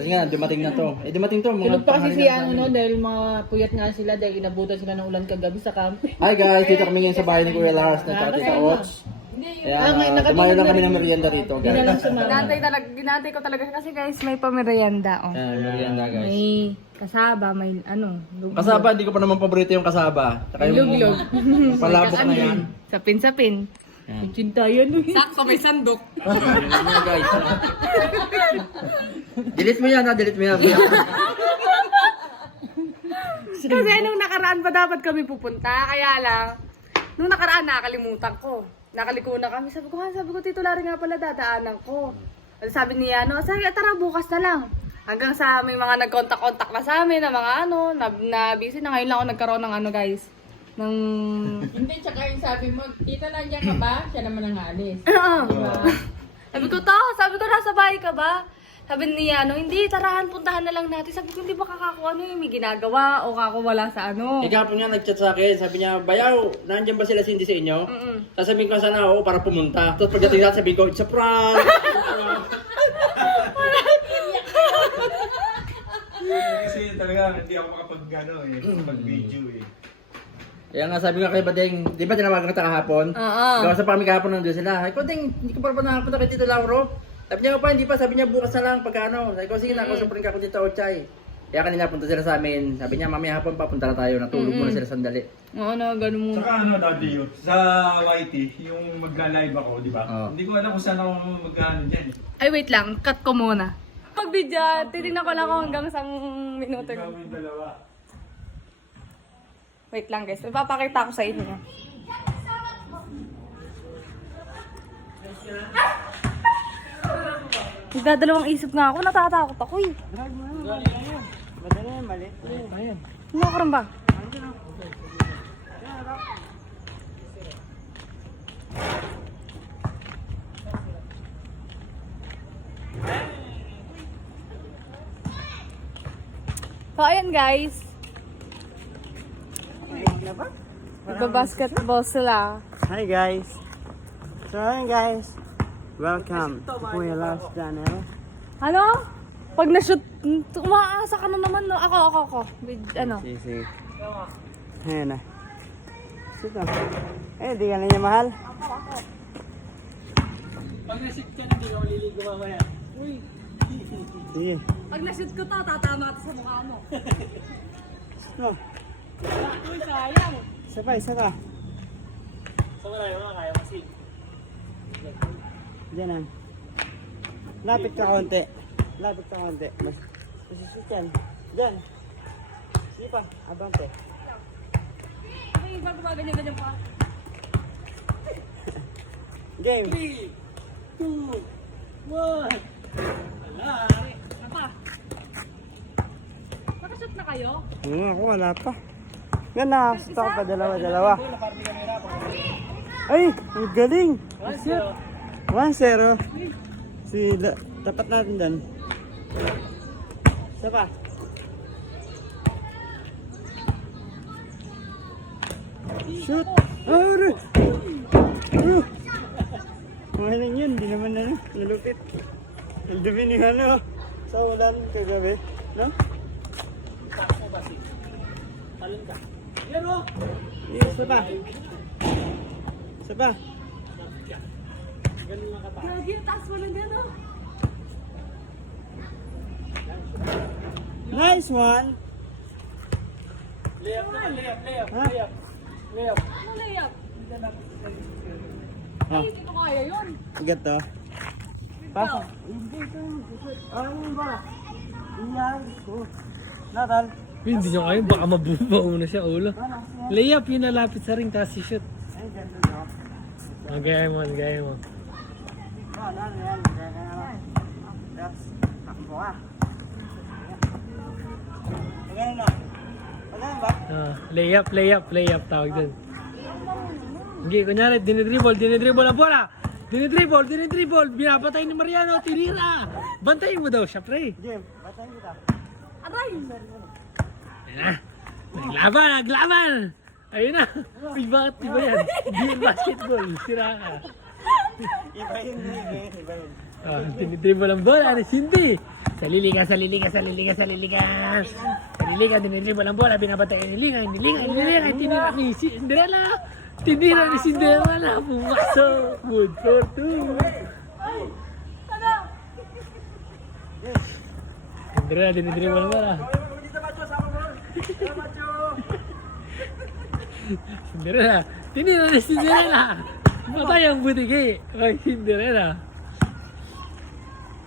Kasi nga, dumating na to. Dumating to. Tulog pa kasi tanghali si na ano sa no, amin. dahil mga puyat nga sila dahil inabutan sila ng ulan kagabi sa camp. Hi guys, dito kami ngayon sa bahay ni Kuya Lars na tsaka Tita Ots. Kaya tumayo lang kami ng merienda rito, Hindi na lang guys. sumama. Ginatay ko talaga kasi guys may pamerienda. Oh. Merienda, guys. May kasaba, may ano. Kasaba, hindi ko pa naman paborito yung kasaba. Tsaka yung Luglog. palabok na yan. Sapin-sapin. Yan. Cintayan no. Sakto may sandok. Yan, guys. Delete mo yan ha, delete mo yan. Kasi nung nakaraan pa dapat kami pupunta, kaya lang, nung nakaraan nakalimutan ko. Nakaliko na kami. Sabi ko, Tito Larry nga pala dadaanan ko. Sabi niya, sabi, tara bukas na lang. Hanggang sa may mga nag-contact-contact na sa amin, na mga na-busy na. Ngayon lang ako nagkaroon ng guys. Ng... Hindi, tsaka yung sabi mo, tita nandiyan ka ba? Siya naman ang aalis. Sabi ko, nasa bahay ka ba? Sabi niya, hindi, tarahan, puntahan na lang natin. Sabi ko, hindi ba kakako may ginagawa o kako wala sa ano? Ikapon niya nag-chat sa akin, sabi niya, Bayaw, nandiyan ba sila Cindy sa inyo? Sasabihin ko sana oo para pumunta. Tapos pagdating natin sabihin ko, it's a prank! Kasi talaga hindi ako makapag-video eh. Kaya nga sabi nga kay Badeng, di ba tinawagan kita kahapon? Oo. Gawa sa kami kahapon nandun sila. Ay ko, Deng, hindi ko pa nakapunta kay Tito Lauro. Sabi niya pa, hindi pa. Sabi niya bukas na lang pagka ano. Sabi ko, sige na, kausapin ka ako dito, Ochay. Kaya kanina punta sila sa amin. Sabi niya, mamaya hapon pa, punta na tayo. Natulog muna sila sandali. Oo na, ganun muna. Saka ano dati yun, sa YT, yung magla-live ako, di ba? Oo. Hindi ko alam kung saan ako mag-ano dyan. Ay, wait lang. Cut ko muna. Pag-video, titignan ko lang ako hanggang 1 minuto. Ikaw yung dalawa. Wait lang guys. Ipapakita ko sa inyo. Nagdadalawang isip nga ako. Natatakot ako eh. Madali yan, mali. Ayun. Kumakaroon ba? So, ayan guys. Nagbabasketball sila. Hi guys. So ayun guys. Welcome to Kuya Lars channel. Ano? Pag na-shoot, umaasa ka na naman. No? Ako. With, ano? Sige. Ayan na. Sito. Di ka na niya mahal. Pag nasip ka, hindi ka maliligo mamaya. Sige. Pag na-shoot ko to, tatama to sa mukha mo. No. Uy, sayang. Isa pa. Sa malayo nga, kaya masig. Diyan lang. Lapit ka konti. Mas shoot yan. Diyan. Sige pa. Abante. Ay, bago ba ganyan pa? Game. 3, 2, 1. Apa? Nakashoot na kayo? Ako wala pa. Yan na. Shoot ako pa dalawa. Ay! Ang galing! 1-0. Tapat natin doon. Isa pa. Shoot! Aray! Mga lang yun, di naman nalupit. Ang dumi ni sa ulan kagabi. No? Talon ka. Isa pa. Ganun lang kata. Gagi, taas mo lang yan, oh. Nice one! Layup naman, layup. Ano layup? Ay, hindi ko kaya yun. Agad to. Pasok. Ano ba? Iyan ko. Natal. Hindi nyo kayo, baka mabubaw na siya ulo. Layup yun nalapit sa ring, tapos shoot. Ay, ganda to. Gaya mo. Yan. That's takbo ka. Magano na? Magano ba? Layup tawag dun. Hindi, kunyari, dinidribble ang bola. Dinidribble, binapatay ni Mariano, tinira. Bantayin mo daw siya, pre. Jim, batayin kita. Aray! Ayan na. Naglaban! Ayun na. Uy, bakit iba yan? Hindi yung basketball. Sira ka. Iba yun. Dinidribble ang bola ni Cindy. Saliliga, saliliga, saliliga, saliliga. Saliliga, dinidribble ang bola, binabantay ni Lingay, tinira ni Cinderella. Tinira ni Cinderella, pumasok. Good for two. Cinderella, dinidribble ang bola. Cinderella, tinira ni Cinderella. Patay ang butiki kay Cinderella.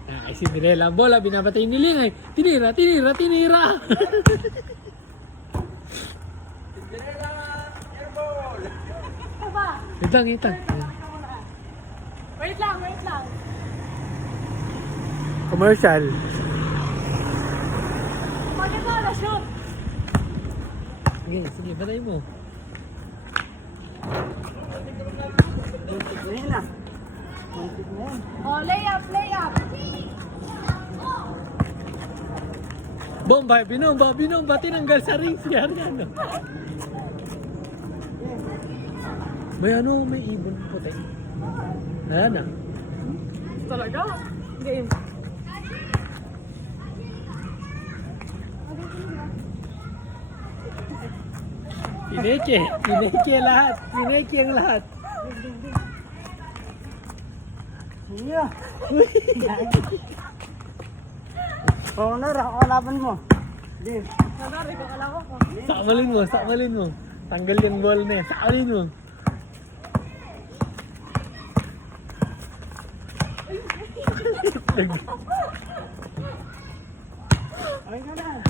Kay Cinderella ang bola, binabatay ni Lingay. Tinira. Itang. Wait lang. Commercial. Bakit na shoot? Sige, patay mo. Ngayon na. Muntik na yan. Oh, lay up. Bomba, binomba, tinanggal sa ring si Ariano. May ibon puti. Ayan na. Talaga? Game. Pineke ang lahat. Iya. Corner, ako laban mo. Game. Nagari ko kalawa ko. Sakalin mo. Tanggal yung ball na yan. Sakalin mo. Ay ka na.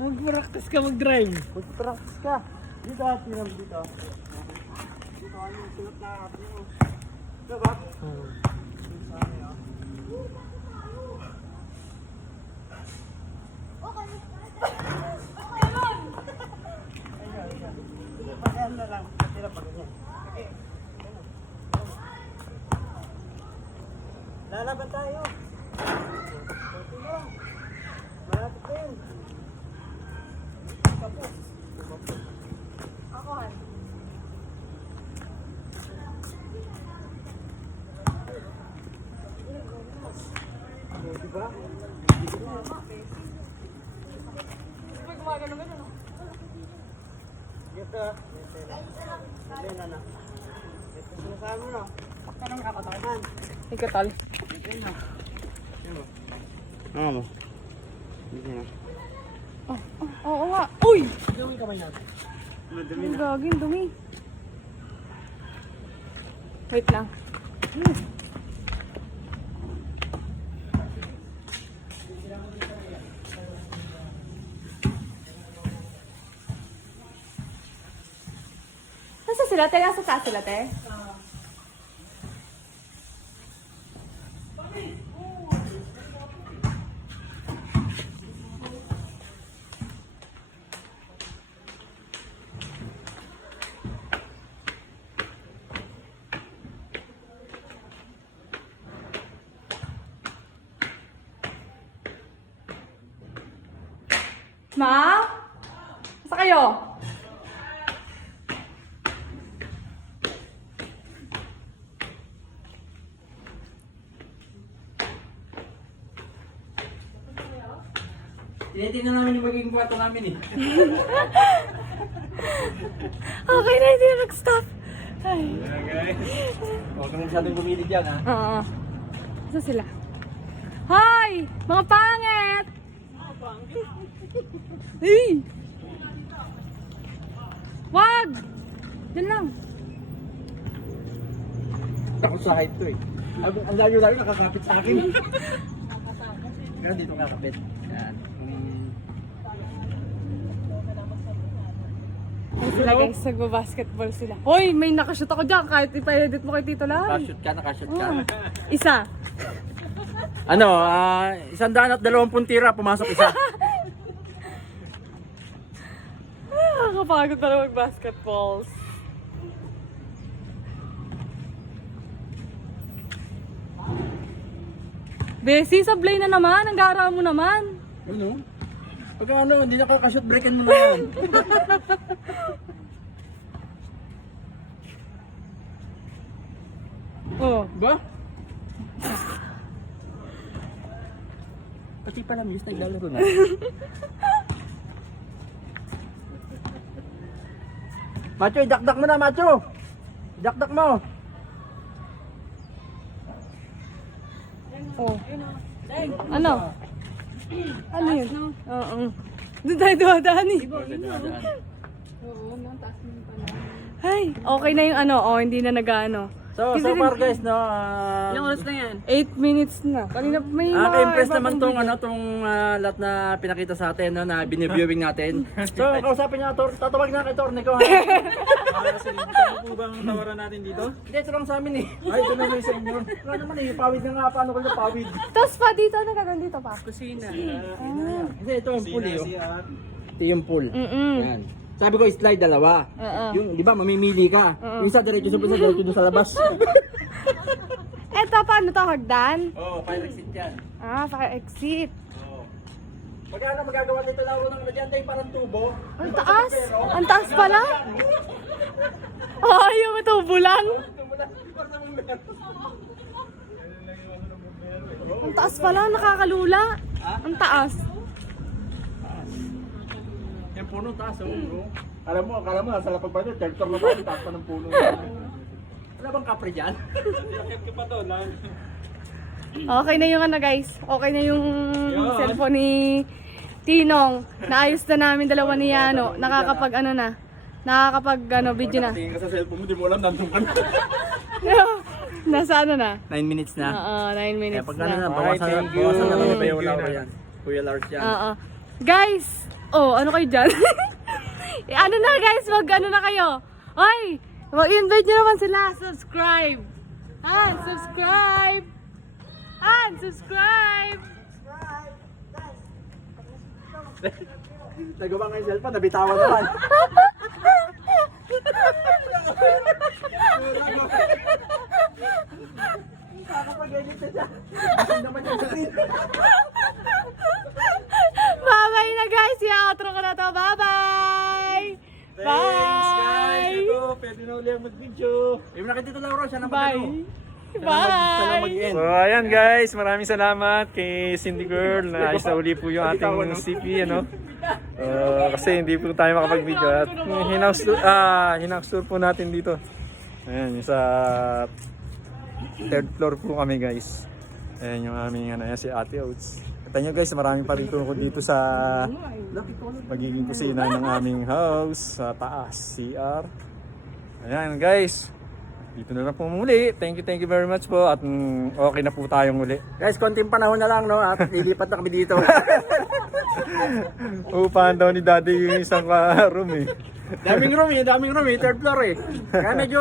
Mag-practice ka mag-drive. Mag-practice ka. Dito, tiram dito. Dito, ano yung sunod na kapit mo. Diba? Pagyan na lang. Tira pa ganyan. Okay. Lalaban tayo. Konti lang. Malapit din. Ako, han. Diba? Pag gumagano ka na. Ito. Ito na. Ito sinasabi mo na. Tanong ka pa tayo. Ikatal. Oo mo. Dito na. Oo nga. Uy! Gawin ka man yan. Madumi Ang na. gagin, dumi. Wait lang. Nasa sila? Te, nasa taas sila, te? Ma? Nasa kayo? Tinitingnan namin yung magiging kwarto namin eh. Okay na, hindi na nag-stop. Ay. Huwag ka masyadong bumili dyan ha. Oo. Nasa sila? Hoy! Mga pangit! Hey! Wag! Diyan lang. Takot sa height to eh. Ang layo-layo nakakapit sa akin. Pero dito kakapit. Yan. Ay sila guys, nagbabasketball sila. Hoy! May nakashoot ako dyan kahit ipa-edit mo kay Tito Larry. Nakashoot ka. Isa. Ano, 120 tira, pumasok isa. Nakakapagod pala mag-basketballs. Besi, sablay na naman. Ang gara mo naman. Ano? Pag ano, hindi nakakashoot, breakin mo na yan. Oh. Ba? Pati pala, Muse, naglalaro na. Macho, idakdak mo na, Macho! Idakdak mo! Oh. Ano? Ano yun? Oo. Doon tayo dumadaan eh. Oo, no, taas mo pala. Ay, okay na yung ano. Oh, hindi na nag-ano. So far guys, no, Ilang oras na yan? 8 minutes na. Kanina may mga Nakaka-impress iba naman pang tong video. lahat na pinakita sa atin, no, na biniviewing natin. So, kausapin niyo, tatawag na kay Torne ko, ha? Ano po bang tawaran natin dito? Hindi, ito lang sa amin, eh. Ay, ito na may sa inyo. Wala naman, eh. Pawid na nga, paano ko na pawid? Tapos pa dito, nagagandito pa. Hindi, ito yung pool, eh. CR. Ito yung pool. Mm-mm. Ayan. Sabi ko, slide dalawa. Oo. Yung, di ba, mamimili ka. Yung isa diretso sa isa, diretso doon sa labas. Eto, paano to? Hagdan? Oo, fire exit yan. Ah, fire exit. Oo. Magkano magagawa dito laro ng Radiante, parang tubo. Ang taas? Ang taas pala? Ay, yung tubo lang. Ang taas pala, nakakalula. Ang taas. Yung puno, taas, bro. Akala mo, nasa lapag pa doon, tractor na tayo, taas pa ng puno. Wala bang kapre dyan? Okay na yung ano guys. Okay na yung cellphone ni Tinong. Naayos na namin dalawa ni Yano. Nakakapag ano na. Nakakapag ano video na. Tingin ka sa cellphone mo, di mo alam, nandun ka na. Nasa ano na? 9 minutes na. Oo, 9 Kaya minutes pag ano na, na. bawasan na kami pa yung laro yan. Kuya Lars yan. Oo. Guys! Oh, ano kayo dyan? Ano na guys, ano na kayo? Oy! Mag-invite nyo naman sila. Subscribe! Han, subscribe! Han, subscribe! Nagawa nga yung cellphone, nabitawan naman. Nakakapag-edit na siya. Kasi naman yung screen. Bye-bye na guys! I-outro ko na to. Bye-bye! Thanks guys! Bye! Ito, pwede na ulit mag-video. Yung nakita ito Laura, siya na Bye! Bye! Bye! So ayan guys, maraming salamat kay Cindy Girl. Naayos na uli po yung ating CP, ano? Kasi hindi po tayo makapag-video at hinaus tour po natin dito. Ayan, yung sa third floor po kami guys. Ayan yung aming ano, yan, si Ate Oats. Kita nyo guys, marami pa rin tungkol dito sa magiging kusina ng aming house sa taas, CR. Ayan guys, dito na lang po muli. Thank you very much po at okay na po tayong muli. Guys, konting panahon na lang, no? At lilipat na kami dito. Upahan daw ni Daddy yung isang room eh. daming room eh, third floor eh. Kaya medyo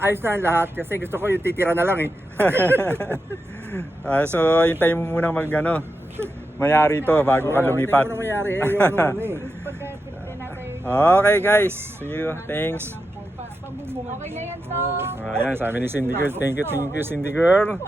ayos na ang lahat kasi gusto ko yung titira na lang eh. So hintayin mo munang mayari to bago ka lumipat. Hindi mo na mayari eh, yung ano eh. Okay guys, see you. Thanks. Okay na yan to. Ayan, sabi ni Cindy Girl. Thank you Cindy Girl.